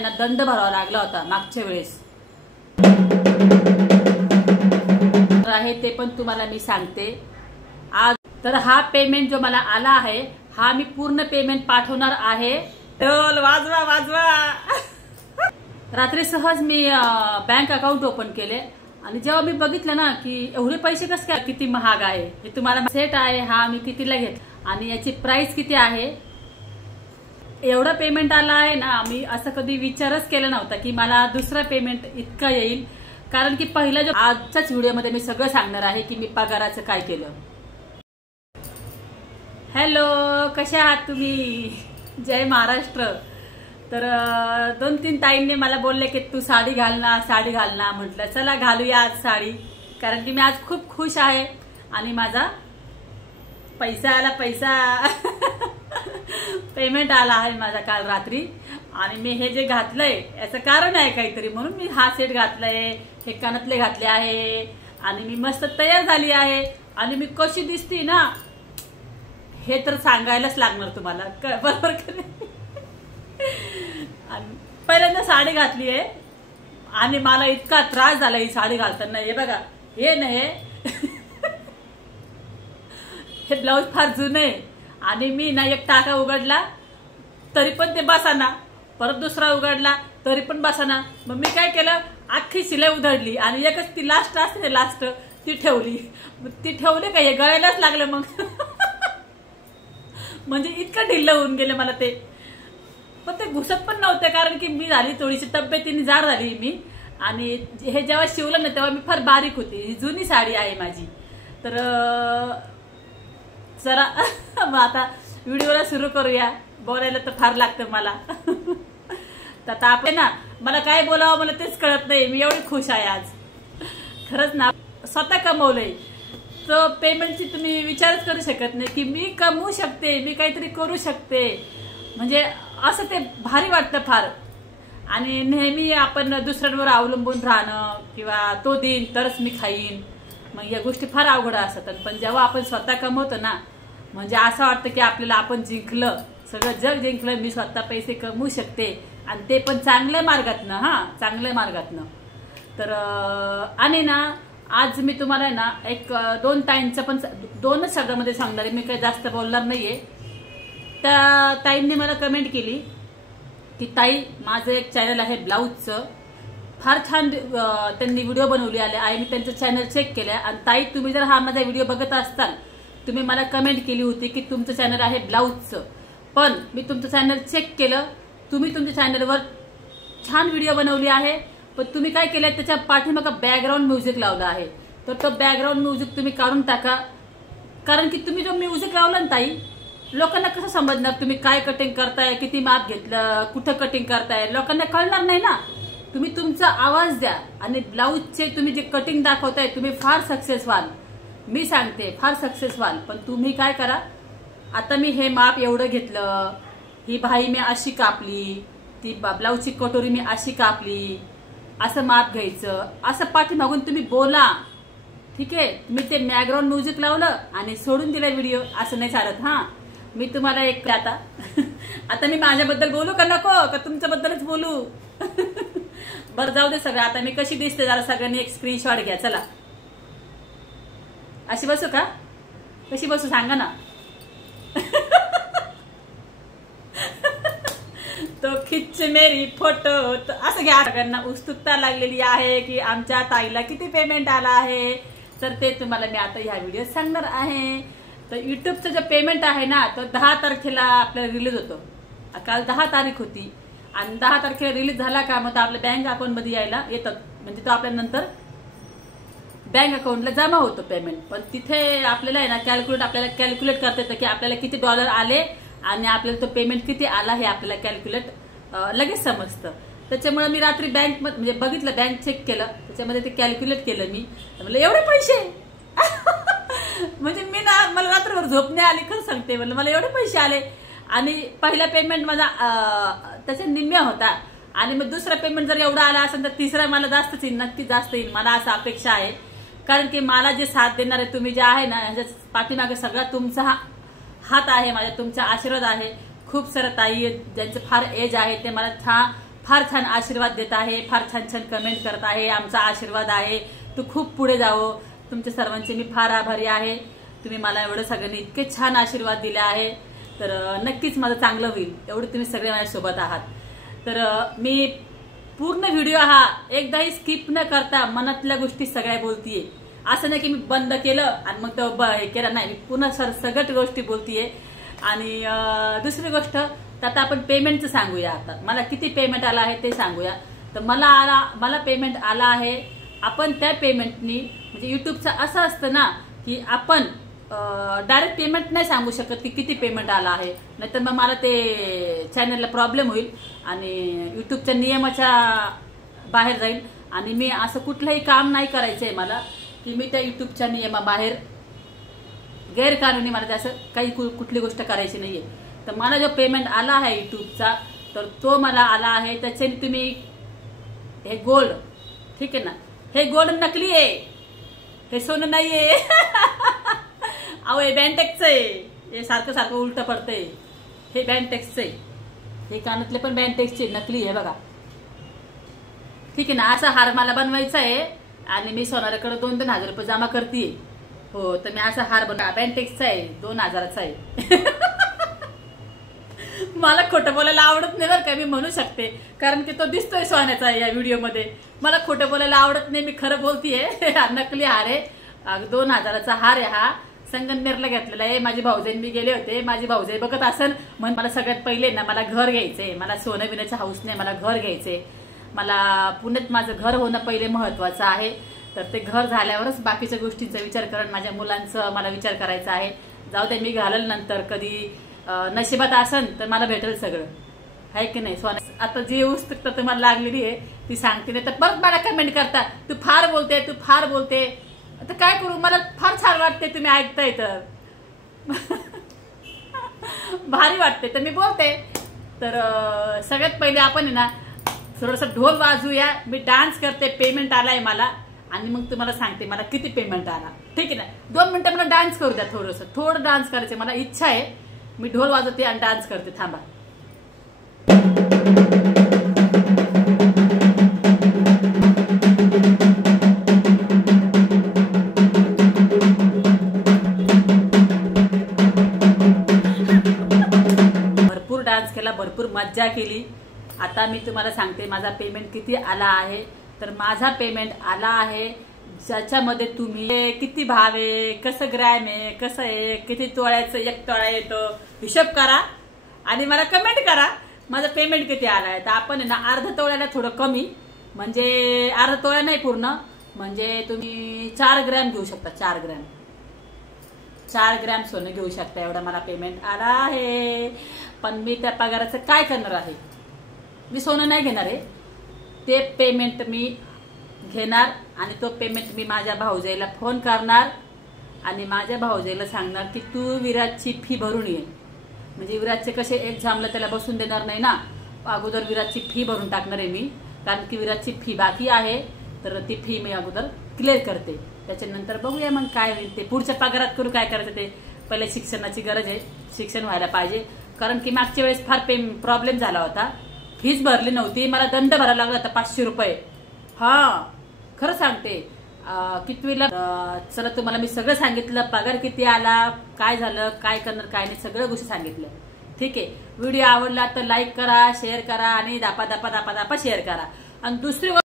ना दंड भरावा लागला होता मागच्या वेळेस आहे ते पण तुम्हाला मी सांगते आज। तर हा पेमेंट जो मला आला आहे हा मी पूर्ण पेमेंट पाठवणार आहे। ढोल वाजवा वाजवा। रात्री सहज मी बँक अकाउंट ओपन केले आणि जेव्हा मी बघितलं ना की एवढे पैसे कस काय किती महाग आहे हे तुम्हाला सेट आहे हा मी कितीला घेत आणि याची प्राइस किती आहे एवढा पेमेंट आला आहे ना। मी असं कधी विचारच केला नव्हता की मला दुसरा पेमेंट इतका येईल कारण की पहिला जो आजच्याच व्हिडिओमध्ये मी सगळं सांगणार आहे की मी पगाराचं काय केलं। हॅलो कशा आहात तुम्ही जय महाराष्ट्र। तर 2-3 ताईंनी मला बोलले की तू साडी घाल ना साडी घाल ना म्हटलं चला घालूया आज साडी कारण की मी आज खूप खुश आहे आणि माझा पैसा आला पैसा पेमेंट आला आहे माझा काल रात्री आणि मी हे जे घातलंय याचं कारण आहे काहीतरी म्हणून मी हा सेट घातलाय हे कानातले घातले आहे आणि मी मस्त तयार झाली आहे आणि मी कशी दिसती ना हे तर सांगायलाच लागणार तुम्हाला बरोबर का पहिल्यांदा साडी घातली आहे आणि मला इतका त्रास झाला ही साडी घालताना। हे बघा हे नाही हे ब्लाउज फार जुने आणि मी ना एक टाका उघडला तरी पण ते बसाना परत दुसरा उघडला तरी पण बसाना। मग मी काय केलं अख्खी शिलाई उधळली आणि एकच ती लास्ट असते लास्ट ती ठेवली का हे गळायलाच लागलं मग म्हणजे इतकं ढिल्लं होऊन गेले मला ते पण ते घुसत पण नव्हते कारण की मी झाली थोडीशी तब्येतीने जाड झाली मी आणि हे जेव्हा शिवलं ना तेव्हा मी फार बारीक होती ही जुनी साडी आहे माझी। तर जरा मग आता व्हिडिओला सुरू करूया बोलायला तर फार लागतं मला तर आता आपण ना मला काय बोलावं मला तेच कळत नाही मी एवढी खुश आहे आज खरंच ना स्वतः कमवलंय तर पेमेंटची तुम्ही विचारच करू शकत नाही की मी कमवू शकते मी काहीतरी करू शकते म्हणजे असं ते भारी वाटतं फार। आणि नेहमी आपण दुसऱ्यांवर अवलंबून राहणं किंवा तो देईन तरच मी खाईन मग या गोष्टी फार अवघड असतात पण जेव्हा आपण स्वतः कमवतो ना म्हणजे असं वाटतं की आपल्याला आपण जिंकलं सगळं जग जिंकलं मी स्वतः पैसे कमवू शकते आणि ते पण चांगल्या मार्गातनं हा चांगल्या मार्गातनं। तर आणि ना आज मी तुम्हाला ना एक 2 ताईंचं पण 2च शब्दामध्ये सांगणार आहे मी काही जास्त बोलणार नाहीये। त्या ताईंनी मला कमेंट केली की ताई माझं एक चॅनल आहे ब्लाऊजचं फार छान त्यांनी व्हिडिओ बनवली आहे मी त्यांचं चॅनल चेक केलंय आणि ताई तुम्ही जर हा माझा व्हिडिओ बघत असताल तुम्ही मला कमेंट केली होती की तुमचं चॅनल आहे ब्लाऊजचं पण मी तुमचं चॅनल चेक केलं तुम्ही तुमच्या चॅनलवर छान व्हिडिओ बनवली आहे पण तुम्ही काय केलंय त्याच्या पाठीमागे बॅकग्राऊंड म्युझिक लावलं आहे तर तो बॅकग्राऊंड म्युझिक तुम्ही काढून टाका कारण की तुम्ही जो म्युझिक लावला ना ताई लोकांना कसं समजणार तुम्ही काय कटिंग करताय किती माप घेतलं कुठं कटिंग करताय लोकांना कळणार नाही ना। तुम्ही तुमचा आवाज द्या आणि ब्लाऊजचे तुम्ही जे कटिंग दाखवताय तुम्ही फार सक्सेस व्हाल मी सांगते फार सक्सेस व्हाल पण तुम्ही काय करा आता मी हे माप एवढं घेतलं ही बाही मी अशी कापली ती ब्लाऊजची कटोरी मी अशी कापली असं माप घ्यायचं असं पाठीमागून तुम्ही बोला ठीक आहे। मी ते बॅकग्राऊंड म्युझिक लावलं आणि सोडून दिला व्हिडिओ असं नाही चालत हा। मी तुम्हाला एक आता मी माझ्याबद्दल बोलू का नको का तुमच्याबद्दलच बोलू बरं जाऊ दे सगळं। आता मी कशी दिसते जरा सगळ्यांनी एक स्क्रीनशॉट घ्या चला अशी बसू का कशी बसू सांगा ना तो खिच मेरी फोटो असं घ्या। सगळ्यांना उत्सुकता लागलेली आहे की आमच्या ताईला किती पेमेंट आला आहे तर ते तुम्हाला मी आता ह्या व्हिडिओत सांगणार आहे। तर युट्यूबचं जे पेमेंट आहे ना तो 10 तारखेला आपल्याला रिलीज होतो काल 10 तारीख होती आणि 10 तारखेला रिलीज झाला का मग आपल्या बँक अकाउंट मध्ये यायला येतात म्हणजे तो आपल्या नंतर बँक अकाउंटला जमा होतो पेमेंट पण तिथे आपल्याला आहे ना आपल्याला कॅल्क्युलेट करता येतं की आपल्याला किती डॉलर आले आणि आपल्याला तो पेमेंट किती आला हे आपल्याला कॅल्क्युलेट लगेच समजतं। त्याच्यामुळे मी रात्री बँक म्हणजे बघितलं बँक चेक केलं त्याच्यामध्ये ते कॅल्क्युलेट केलं मी म्हणलं एवढे पैसे म्हणजे मी ना मला रात्रभर झोप नाही आली खरं सांगते म्हणलं मला एवढे पैसे आले आणि पहिला पेमेंट माझा त्याच्या निम्म्या होता आणि मग दुसरा पेमेंट जर एवढा आला असेल तर तिसरा मला जास्तच येईल नक्की जास्त येईल मला असं अपेक्षा आहे कारण की मला जे साथ देणारे तुम्ही जे आहे ना याच्या पाठीमागे सगळा तुमचा हात आहे माझ्या तुमचा आशीर्वाद आहे खूप सारे ताई ज्यांचं फार एज आहे ते मला फार छान आशीर्वाद देत आहे, फार छान छान कमेंट करत आहे. आमचा आशीर्वाद आहे तू खूप पुढे जावं. तुमच्या सर्वांचे मी फार आभारी आहे. तुम्ही मला एवढं सगळ्यांनी इतके छान आशीर्वाद दिले आहे. तर नक्कीच माझं चांगलं होईल एवढं तुम्ही सगळे माझ्यासोबत आहात. तर मी पूर्ण व्हिडिओ हा एकदाही स्किप न करता मनातल्या गोष्टी सगळ्या बोलतीये. असं नाही की मी बंद केलं आणि मग तो हे केलं नाही. मी पुन्हा सगळ्या गोष्टी बोलतीये. आणि दुसरी गोष्ट तर आता आपण पेमेंटचं सांगूया. आता मला किती पेमेंट आला आहे ते सांगूया. तर मला पेमेंट आला आहे. आपण त्या पेमेंटनी म्हणजे युट्यूबचं असं असतं ना की आपण डायरेक्ट पेमेंट नाही सांगू शकत की किती पेमेंट आला आहे, नाहीतर मग मला ते चॅनलला प्रॉब्लेम होईल आणि युट्यूबच्या नियमाच्या बाहेर जाईल. आणि मी असं कुठलंही काम नाही करायचंय मला की मी त्या युट्यूबच्या नियमाबाहेर गैरकानूनी मला असं काही कुठली गोष्ट करायची नाहीये. तर मला जो पेमेंट आला आहे युट्यूबचा तर तो मला आला आहे. त्याच्याने तुम्ही हे गोल्ड, ठीक आहे ना, हे गोल्ड नकली आहे, हे सोनं नाहीये. अहो हे बँटेक्सचं आहे. हे सारखं सारखं उलट पडतंय. हे बँटेक्सचं आहे. हे कानातले पण बँटेक्सचे नकली आहे बघा, ठीक आहे ना. असा हार मला बनवायचा आहे आणि मी सोनाराकडे 2-2 हजार रुपये जमा करते. हो, तर मी असा हार बनवा बँटेक्सचा आहे, 2000चा आहे. मला खोटं बोलायला आवडत नाही बरं का, मी म्हणू शकते, कारण की तो दिसतोय सोन्याचा आहे या व्हिडिओमध्ये. मला खोटं बोलायला आवडत नाही, मी खरं बोलतीये. नकली हार आहे, 2000चा हार आहे हा. संगमनेरला घेतलेला आहे. माझी भाऊजाई मी गेले होते. माझी भाऊजाई बघत असेल. म्हणून मला सगळ्यात पहिले ना मला घर घ्यायचंय. मला सोनं बिण्याचं हाऊस नाही, मला घर घ्यायचंय. मला पुण्यात माझं घर होणं पहिले महत्वाचं आहे. तर ते घर झाल्यावरच बाकीच्या गोष्टींचा विचार करून माझ्या मुलांचं मला विचार करायचा आहे. जाऊ दे, मी घालेल नंतर कधी नशिबात असन तर मला भेटेल सगळं, आहे की नाही. सोन्या आता जी उत्सुकता तुम्हाला लागलेली आहे ती सांगते. नाही तर परत मला कमेंट करता तू फार बोलते, तू फार बोलते. आता काय करू, मला फार छान वाटते तुम्ही ऐकताय तर. भारी वाटते तर मी बोलते. तर सगळ्यात पहिले आपण ना थोडंसं ढोल वाजूया. मी डान्स करते. पेमेंट आलाय मला आणि मग तुम्हाला सांगते मला किती पेमेंट आला, ठीक आहे ना. 2 मिनिटं मला डान्स करू द्या. थोडं डान्स करायचं मला इच्छा आहे. मी ढोल वाजवते आणि डान्स करते. थांबा. भरपूर डान्स केला, भरपूर मज्जा केली. आता मी तुम्हाला सांगते माझा पेमेंट किती आला आहे. तर माझा पेमेंट आला आहे ज्याच्यामध्ये तुम्ही किती भाव आहे, कसं ग्रॅम आहे, कसं आहे, किती तोळ्याचं 1 तोळा येतो हिशोब करा आणि मला कमेंट करा माझं पेमेंट किती आलं आहे. तर आपण ना अर्धा तोळ्याला थोडं कमी, म्हणजे अर्धा तोळा नाही पूर्ण, म्हणजे तुम्ही 4 ग्रॅम घेऊ शकता. 4 ग्रॅम सोनं घेऊ शकता. एवढा मला पेमेंट आला आहे. पण मी त्या पगाराचं काय करणार आहे, मी सोनं नाही घेणार आहे. ते पेमेंट मी घेणार आणि तो पेमेंट मी माझ्या भाऊजाईला फोन करणार आणि माझ्या भाऊजाईला सांगणार की तू विराजची फी भरून ये. म्हणजे विराजचे कसे एक्झामला त्याला बसून देणार नाही ना, अगोदर विराजची फी भरून टाकणार आहे मी, कारण की विराजची फी बाकी आहे. तर ती फी मी अगोदर क्लिअर करते. त्याच्यानंतर बघूया मग काय होईल ते. पुढच्या पगारात करू काय करायचं ते. पहिले शिक्षणाची गरज आहे, शिक्षण व्हायला पाहिजे. कारण की मागच्या वेळेस फार प्रॉब्लेम झाला होता. फीस भरली नव्हती, मला दंड भरावा लागला होता 500 रुपये. हा खरं सांगते. कितवीला चला तुम्हाला मी सगळं सांगितलं. पगार किती आला, काय झालं, काय करणार, काय नाही, सगळं गोष्टी सांगितलं. ठीक आहे. व्हिडिओ आवडला तर लाईक करा, शेअर करा आणि दापा शेअर करा. आणि दुसरी